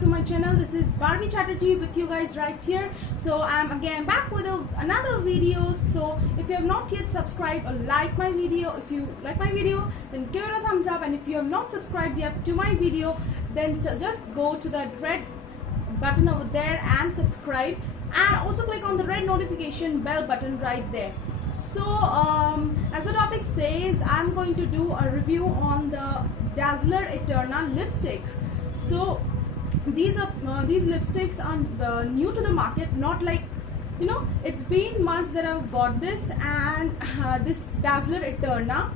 back to my channel. This is Barbie Chatterjee with you guys right here. So I'm again back with another video. So if you have not yet subscribed or like my video, if you like my video, then give it a thumbs up, and if you have not subscribed yet to my video, then just go to that red button over there and subscribe, and also click on the red notification bell button right there. So as the topic says, I'm going to do a review on the Dazzler Eterna lipsticks. So these lipsticks are new to the market, not like, you know, it's been months that I've got this, and this Dazzler Eterna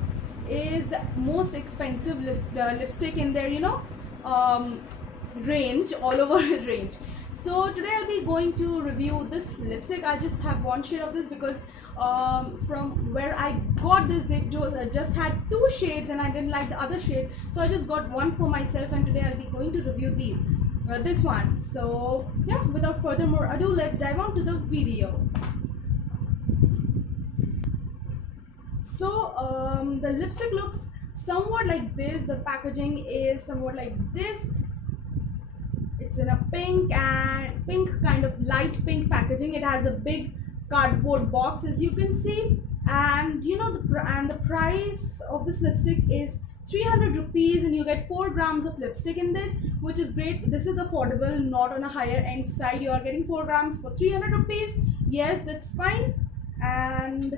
is the most expensive lipstick in their, you know, range, all over range. So today I'll be going to review this lipstick. I just have one shade of this because from where I got this, they just had two shades and I didn't like the other shade, so I just got one for myself, and today I'll be going to review this one. So yeah, without further more ado, let's dive on to the video. So the lipstick looks somewhat like this. The packaging is somewhat like this. It's in a pink kind of light pink packaging. It has a big cardboard box, as you can see, and you know the price of this lipstick is 300 rupees, and you get 4 grams of lipstick in this, which is great. This is affordable, not on a higher end side. You are getting 4 grams for 300 rupees. Yes, that's fine. And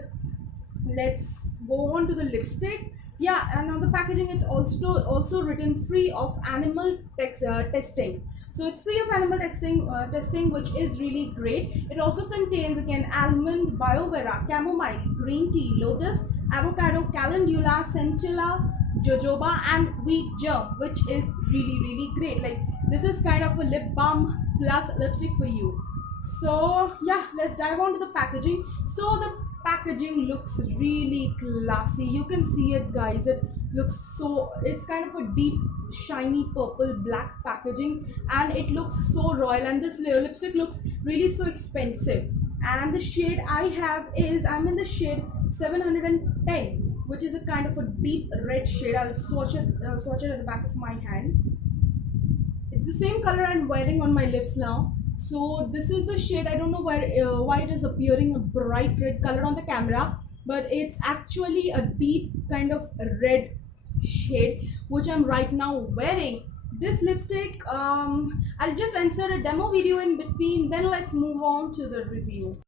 let's go on to the lipstick. Yeah, and on the packaging it's also written free of animal testing. So it's free of animal testing, which is really great. It also contains again almond, bio vera, chamomile, green tea, lotus, avocado, calendula, centilla, jojoba, and wheat germ, which is really great. Like, this is kind of a lip balm plus lipstick for you. So yeah, let's dive on to the packaging. So the packaging looks really classy. You can see it, guys. It looks so, it's kind of a deep shiny purple black packaging, and it looks so royal, and this lipstick looks really so expensive. And the shade I have is, I'm in the shade 710, which is a kind of a deep red shade. I'll swatch it at the back of my hand. It's the same color I'm wearing on my lips now. So this is the shade. I don't know why it is appearing a bright red color on the camera, but it's actually a deep kind of red shade, which I'm right now wearing. This lipstick, I'll just insert a demo video in between, then let's move on to the review.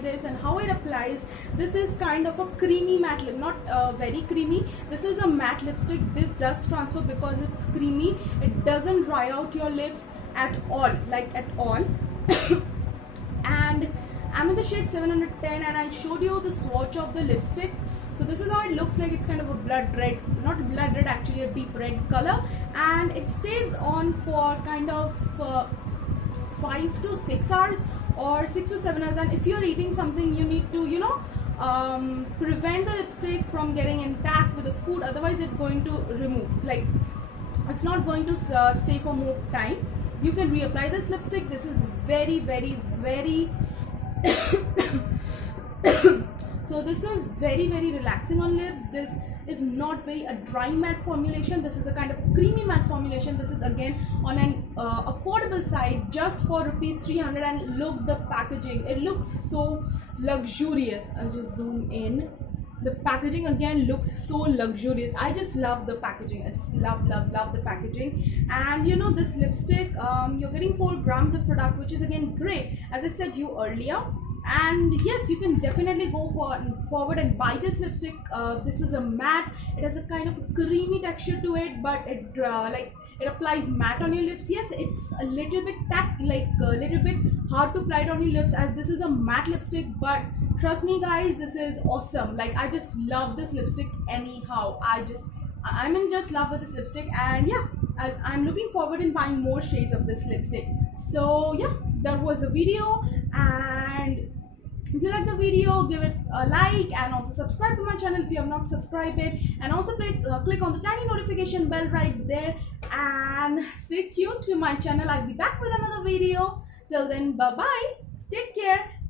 This and how it applies. This is kind of a creamy matte lip, not very creamy. This is a matte lipstick. This does transfer because it's creamy. It doesn't dry out your lips at all, like at all. And I'm in the shade 710, and I showed you the swatch of the lipstick. So this is how it looks like. It's kind of a blood red, not blood red, actually a deep red color, and it stays on for kind of 5 to 6 hours or 6 to 7 hours. And if you're eating something, you need to, you know, prevent the lipstick from getting intact with the food, otherwise it's going to remove, like it's not going to stay for more time. You can reapply this lipstick. This is very so this is very relaxing on lips. This is not very a dry matte formulation. This is a kind of creamy matte formulation. This is again on an affordable side, just for rupees 300. And look, the packaging, it looks so luxurious. I'll just zoom in. The packaging again looks so luxurious. I just love the packaging. I just love the packaging. And you know, this lipstick, you're getting 4 grams of product, which is again great, as I said you earlier. And yes, you can definitely go forward and buy this lipstick. This is a matte. It has a kind of creamy texture to it, but it it applies matte on your lips. Yes, it's a little bit hard to apply it on your lips, as this is a matte lipstick, but trust me guys, this is awesome. Like, I just love this lipstick anyhow. I'm in just love with this lipstick, and yeah, I'm looking forward in buying more shades of this lipstick. So yeah, that was the video. And if you like the video, give it a like and also subscribe to my channel if you have not subscribed it, and also click on the tiny notification bell right there and stay tuned to my channel. I'll be back with another video. Till then, bye bye, take care.